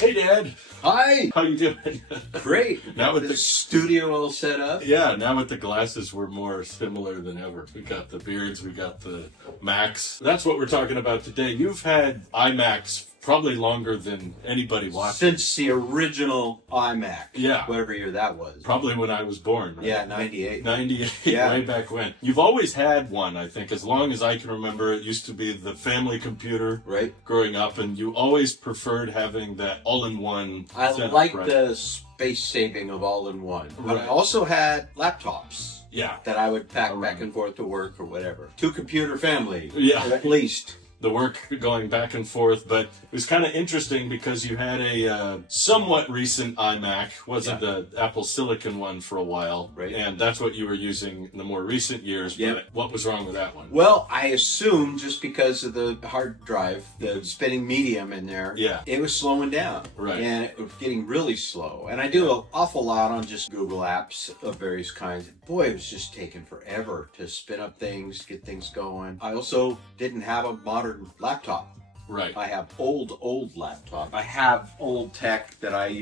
Hey, Dad. Hi. How you doing? Great. Now with the the studio all set up. yeah, now with the glasses, we're more similar than ever. We got the beards, we got the Macs. That's what we're talking about today. You've had iMacs probably longer than anybody watching. Since the original iMac. Yeah. Whatever year that was. Probably when I was born. Right? Yeah, 98. 98, Yeah. way back when. You've always had one, I think, as long as I can remember. It used to be the family computer Right. growing up, and you always preferred having that all-in-one I setup, like right? the space saving of all-in-one. But Right. I also had laptops Yeah. that I would pack All back right. and forth to work or whatever. Two-computer family. Yeah. At least. The work going back and forth, but it was kind of interesting because you had a somewhat recent iMac, wasn't the Apple Silicon one for a while, Right. and that's what you were using in the more recent years. Yeah. But what was wrong with that one? Well, I assume just because of the hard drive, the spinning medium in there, Yeah. it was slowing down. Right. And it was getting really slow. And I do an awful lot on just Google apps of various kinds. Boy, it was just taking forever to spin up things, get things going. I also didn't have a modern laptop. Right. I have old laptop. I have old tech that I've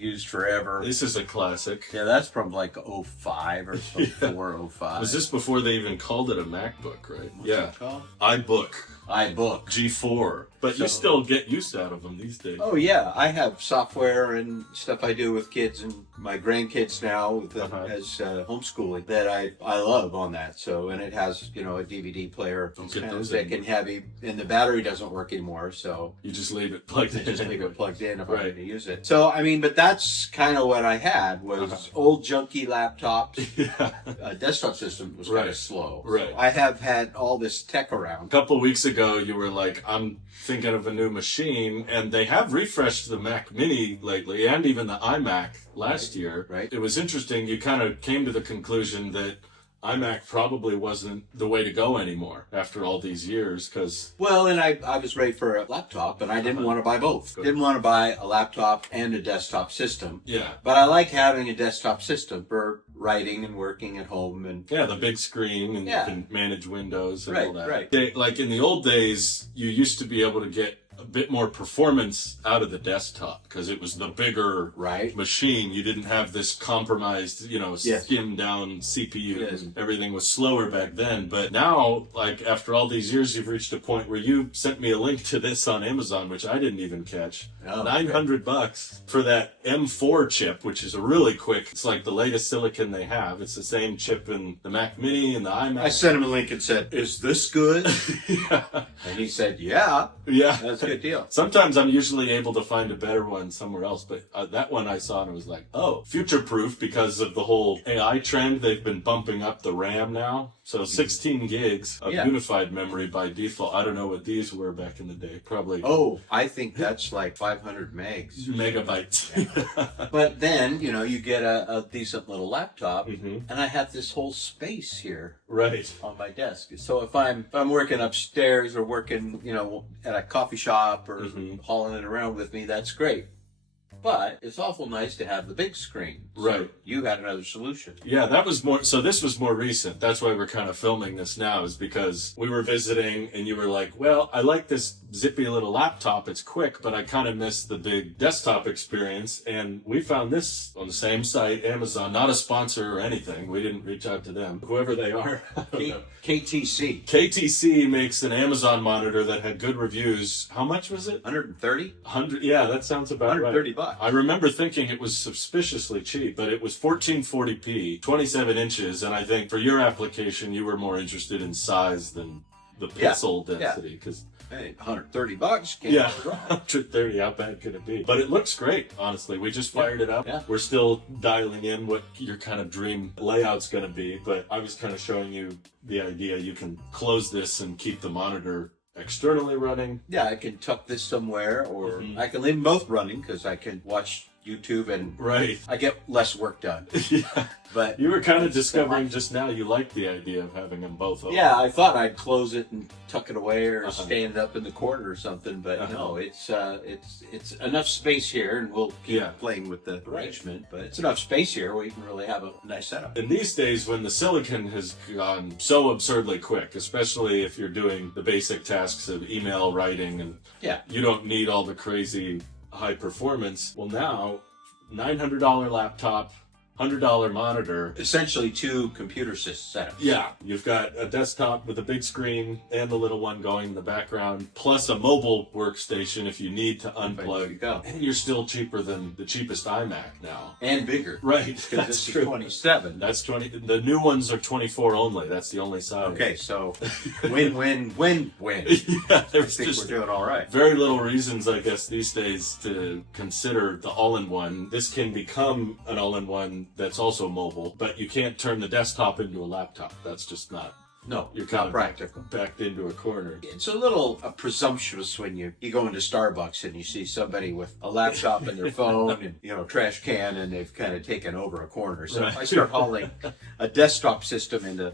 used forever. This is a classic. Yeah, that's from like 05 or so, 04, 05. Was this before they even called it a MacBook, right? What's Yeah. it called? iBook iBook. G4. But you So- still get use out of them these days. Oh yeah, I have software and stuff I do with kids and my grandkids now with as homeschooling that I love on that. So and it has a DVD player. Don't It's get kind of those thick and heavy, and the battery doesn't work anymore. So You just leave it plugged in. just leave it plugged in if I Right. need to use it. So I mean, but that's kind of what I had was old junky laptops. Yeah. Desktop system was kind Right. of slow. Right. So I have had all this tech A around. couple weeks ago, you were like, I'm thinking of a new machine, and they have refreshed the Mac Mini lately, and even the iMac last year. Right. It was interesting. You kind of came to the conclusion that iMac probably wasn't the way to go anymore after all these years, because Well, and I was ready for a laptop, but I didn't want to buy both. Good. Didn't want to buy a laptop and a desktop system. yeah, But I like having a desktop system for writing and working at home. And the big screen, and Yeah. you can manage Windows and Right, all that. right. Like in the old days, you used to be able to get a bit more performance out of the desktop because it was the bigger right, machine. You didn't have this compromised, Yes. skimmed down CPU. Yes. Everything was slower back then. But now, like after all these years, you've reached a point where you sent me a link to this on Amazon, which I didn't even catch. Oh, $900 for that M4 chip, which is a really quick. It's like the latest silicon they have. It's the same chip in the Mac Mini and the iMac. I sent him a link and said, "Is this good?" yeah. And he said, "Yeah, Yeah. that's a good deal." Sometimes I'm usually able to find a better one somewhere else, but that one I saw and I was like, oh, future-proof because of the whole AI trend. They've been bumping up the RAM now. So 16 gigs of Yeah. unified memory by default. I don't know what these were back in the day. Probably Oh, I think that's like 500 megs. megabytes. But then, you get a decent little laptop, Mhm. and I have this whole space here Right. on my desk. So if I'm working upstairs or working, at a coffee shop or Mhm. hauling it around with me, that's great. But it's awful nice to have the big screen. So Right. you had another solution. Yeah, that was more, so this was more recent. That's why we're kind of filming this now, is because we were visiting and you were like, well, I like this zippy little laptop. It's quick, but I kind of miss the big desktop experience. And we found this on the same site, Amazon, not a sponsor or anything. We didn't reach out to them, whoever they are. I don't know. KTC. KTC makes an Amazon monitor that had good reviews. How much was it? 130? 100. Yeah, that sounds about right. $130. I remember thinking it was suspiciously cheap, but it was 1440p, 27 inches, and I think for your application, you were more interested in size than the Yeah. pixel density, because Hey, $130. Can't yeah, go wrong. 130, how bad could it be? But it looks great, honestly. We just fired it up. Yeah. We're still dialing in what your kind of dream layout's going to be, but I was kind of showing you the idea. You can close this and keep the monitor externally running. Yeah, I can tuck this somewhere, or Mhm. I can leave them both running because I can watch YouTube and Right. I get less work done. Yeah. But You were kind of discovering just now you like the idea of having them both open. yeah, I thought I'd close it and tuck it away or Uh-huh. stand it up in the corner or something, but Uh-huh. no, it's enough space here, and we'll keep Yeah. playing with the Right. arrangement. But it's enough space here where you can really have a nice setup. In these days, when the silicon has gone so absurdly quick, especially if you're doing the basic tasks of email writing, and Yeah. you don't need all the crazy high performance. Well, now $900 laptop, $100 monitor. Essentially 2 computer setups. Yeah, you've got a desktop with a big screen and the little one going in the background, plus a mobile workstation if you need to unplug. There you go. And you're still cheaper than the cheapest iMac now. And bigger. Right, Because that's this true. is 27. That's 20. The new ones are 24 only. That's the only size. Okay, so win. Yeah, I there's think just we're doing all right. very little reasons, I guess, these days to consider the all-in-one. This can become an all-in-one that's also mobile, but you can't turn the desktop into a laptop. That's just not. No, You're not kind of practical. backed into a corner. It's a little presumptuous when you go into Starbucks and you see somebody with a laptop and their phone and, you know, trash can, and they've kind of taken over a corner. So Right. if I start hauling a desktop system into,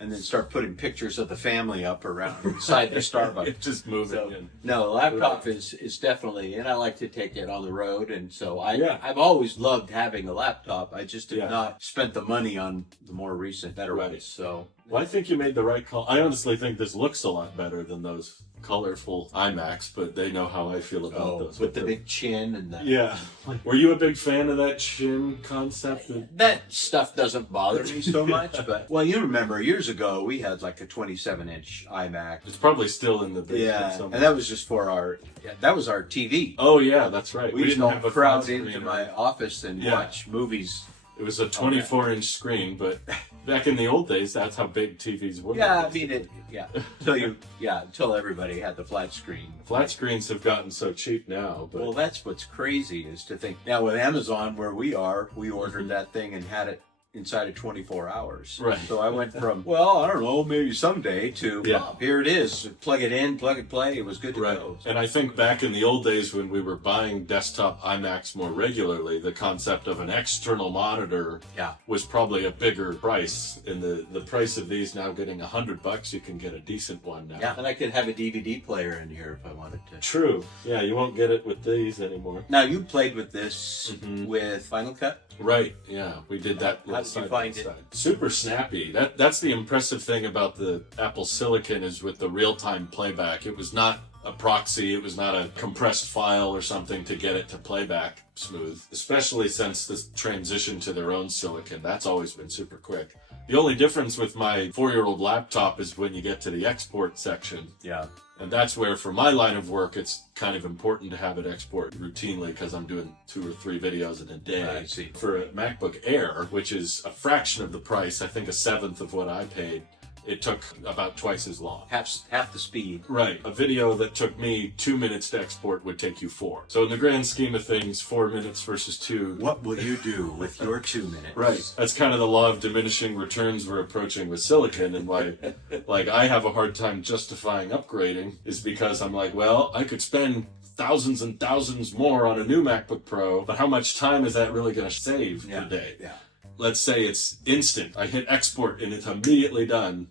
and then start putting pictures of the family up around inside the Starbucks. It's just moving So, in. no, laptop is definitely, and I like to take it on the road, and so Yeah. I've always loved having a laptop. I just have Yeah. not spent the money on the more recent, better Right. ones. So Well, I think you made the right call. I honestly think this looks a lot better than those colorful iMacs, but they know how I feel about those. with the big chin and the Yeah. Were you a big fan of that chin concept? that stuff doesn't bother me so much. But well, you remember years ago we had like a 27-inch iMac. It's probably still in the basement Yeah, somewhere. and that was just for that was our TV. Oh, yeah, that's right. We didn't have a crowd flat into screen. my office and Yeah. watch movies. It was a 24-inch screen, but back in the old days, that's how big TVs were. Yeah, I mean until everybody had the flat screen. Flat screens have gotten so cheap now, but Well, that's what's crazy is to think now with Amazon where we are, we ordered that thing and had it inside of 24 hours. Right. So I went from, well, I don't know, maybe someday to, Yeah. here it is. Plug it in, plug and play. It was good to right. go. And I think back in the old days when we were buying desktop iMacs more regularly, the concept of an external monitor Yeah. was probably a bigger price. And the price of these now getting $100, you can get a decent one now. Yeah. And I could have a DVD player in here if I wanted to. True. Yeah, you won't get it with these anymore. Now, you played with this Mhm. with Final Cut? Right, yeah, we did that. How did you find it? Super snappy. That's the impressive thing about the Apple Silicon is with the real-time playback. It was not a proxy, it was not a compressed file or something to get it to playback smooth, especially since this transition to their own silicon. That's always been super quick. The only difference with my 4-year-old laptop is when you get to the export section. Yeah. And that's where, for my line of work, it's kind of important to have it export routinely because I'm doing 2 or 3 videos in a day. I see. For a MacBook Air, which is a fraction of the price, I think a seventh of what I paid, it took about twice as long. Half the speed. Right. A video that took me 2 minutes to export would take you 4. So in the grand scheme of things, 4 minutes versus 2. What will you do with your 2 minutes? Right. That's kind of the law of diminishing returns we're approaching with silicon, and why, like, I have a hard time justifying upgrading is because I'm like, well, I could spend thousands and thousands more on a new MacBook Pro, but how much time is that really going to save per day? Yeah. Let's say it's instant. I hit export and it's immediately done.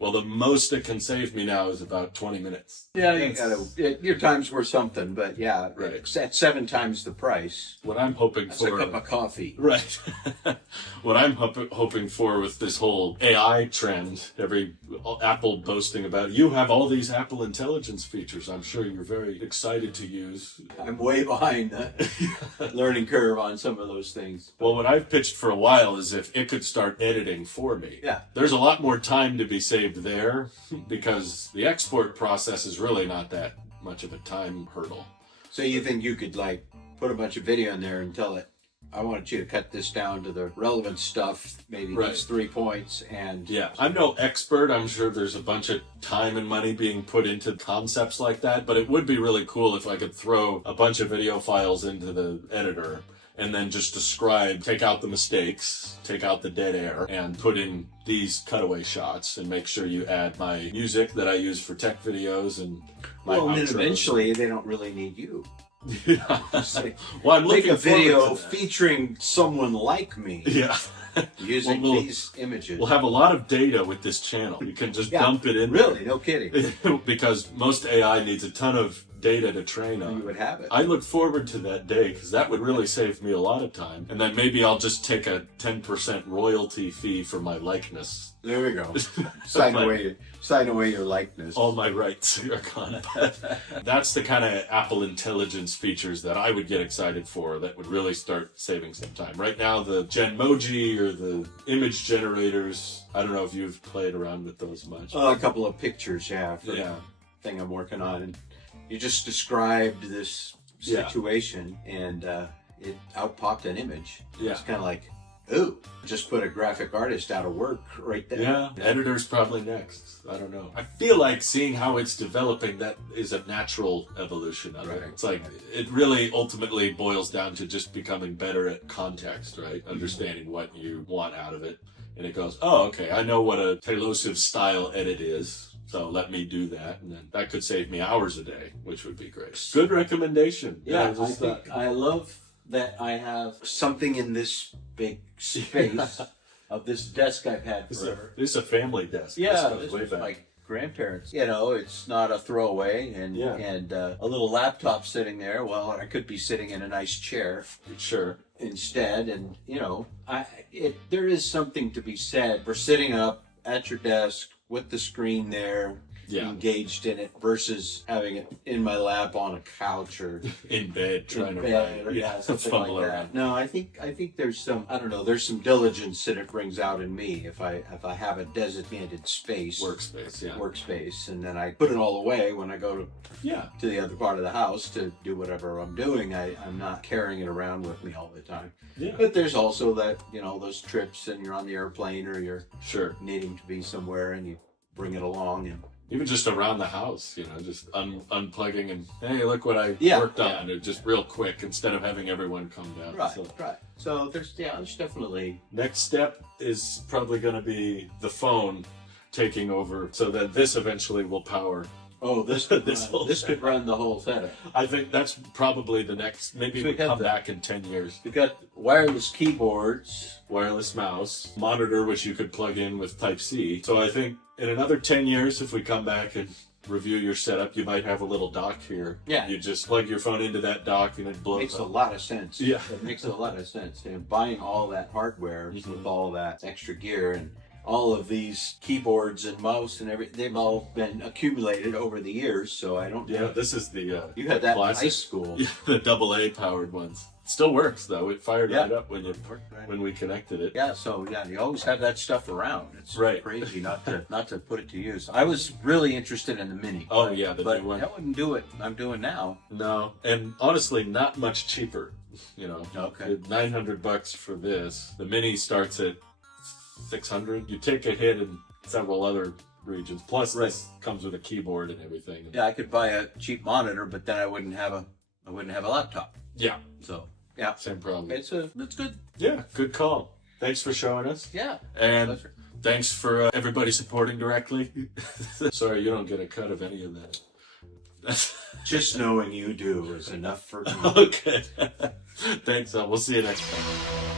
Well, the most it can save me now is about 20 minutes. Yeah, you your time's worth something, but yeah, Right. it's at 7 times the price. What I'm hoping That's for... a cup of coffee. Right. What I'm hoping for with this whole AI trend, every Apple boasting about, you have all these Apple Intelligence features I'm sure you're very excited to use. I'm way behind the learning curve on some of those things. Well, what I've pitched for a while is if it could start editing for me. Yeah. There's a lot more time to be saved there because the export process is really not that much of a time hurdle. So you think you could like put a bunch of video in there and tell it, I wanted you to cut this down to the relevant stuff, maybe Right. these 3 points, and Yeah, I'm no expert. I'm sure there's a bunch of time and money being put into concepts like that, but it would be really cool if I could throw a bunch of video files into the editor and then just describe, take out the mistakes, take out the dead air, and put in these cutaway shots and make sure you add my music that I use for tech videos and my well, and then outros. eventually they don't really need you. Yeah. Say, Well, I'm make looking a video forward to that. featuring someone like me Yeah. using Well, these images. We'll have a lot of data with this channel. You can just Yeah. dump it in there. Really, no kidding. Because most AI needs a ton of data to train on. You would have it. I look forward to that day because that would really save me a lot of time. And then maybe I'll just take a 10% royalty fee for my likeness. There we go. Sign away your likeness. All my rights are gone. That's the kind of Apple Intelligence features that I would get excited for that would really start saving some time. Right now, the Genmoji or the image generators, I don't know if you've played around with those much. A couple of pictures, yeah. For Yeah. the thing I'm working on. And you just described this situation and it out popped an image. Yeah. It's kind of like, ooh, just put a graphic artist out of work right there. Yeah, editor's probably next. I don't know. I feel like seeing how it's developing, that is a natural evolution of it. Right. It's like, it really ultimately boils down to just becoming better at context, right? Understanding what you want out of it. And it goes, oh, okay, I know what a Tailosive style edit is. So let me do that, and then that could save me hours a day, which would be great. Good recommendation. Yeah, I love that I have something in this big space of this desk I've had forever. This is a family desk. Yeah, this this goes way was back. my grandparents. You know, it's not a throwaway, and a little laptop sitting there. Well, I could be sitting in a nice chair. Sure. Instead, and you know, there is something to be said for sitting up at your desk with the screen there, engaged in it, versus having it in my lap on a couch or in bed trying to write. Something like that. No, I think there's some, I don't know, there's some diligence that it brings out in me if I have a designated workspace, and then I put it all away when I go to the other part of the house to do whatever I'm doing. I'm not carrying it around with me all the time. Yeah. But there's also that, you know, those trips and you're on the airplane or you're needing to be somewhere and you bring it along, and even just around the house, you know, just unplugging and, hey, look what I worked on. It just real quick instead of having everyone come down. Right. So there's definitely. Next step is probably going to be the phone taking over, so that this eventually will power. Oh, this could run the whole setup. I think that's probably the next. Maybe we come back in 10 years. We've got wireless keyboards, wireless mouse, monitor which you could plug in with Type-C. So I think in another 10 years, if we come back and review your setup, you might have a little dock here. Yeah. You just plug your phone into that dock and it blows Makes up. a lot of sense. Yeah. It makes a lot of sense. And buying all that hardware with all that extra gear and all of these keyboards and mouse and everything, they've all been accumulated over the years, so I don't... Yeah, this is the you had that classic, in high school. Yeah, the AA powered ones. It still works, though. It fired right up when we connected it. Yeah, so you always have that stuff around. It's crazy not to put it to use. I was really interested in the Mini. Oh, yeah, the new one. That wouldn't do it I'm doing now. No, and honestly, not much cheaper. You know, okay, $900 for this. The Mini starts at $600. You take a hit in several other regions. Plus, this comes with a keyboard and everything. Yeah, I could buy a cheap monitor, but then I wouldn't have a laptop. Yeah. So yeah, same problem. It's good. Yeah, good call. Thanks for showing us. Yeah, and pleasure. Thanks for everybody supporting directly. Sorry, you don't get a cut of any of that. Just knowing you do is enough for me. Okay. Thanks. We'll see you next time.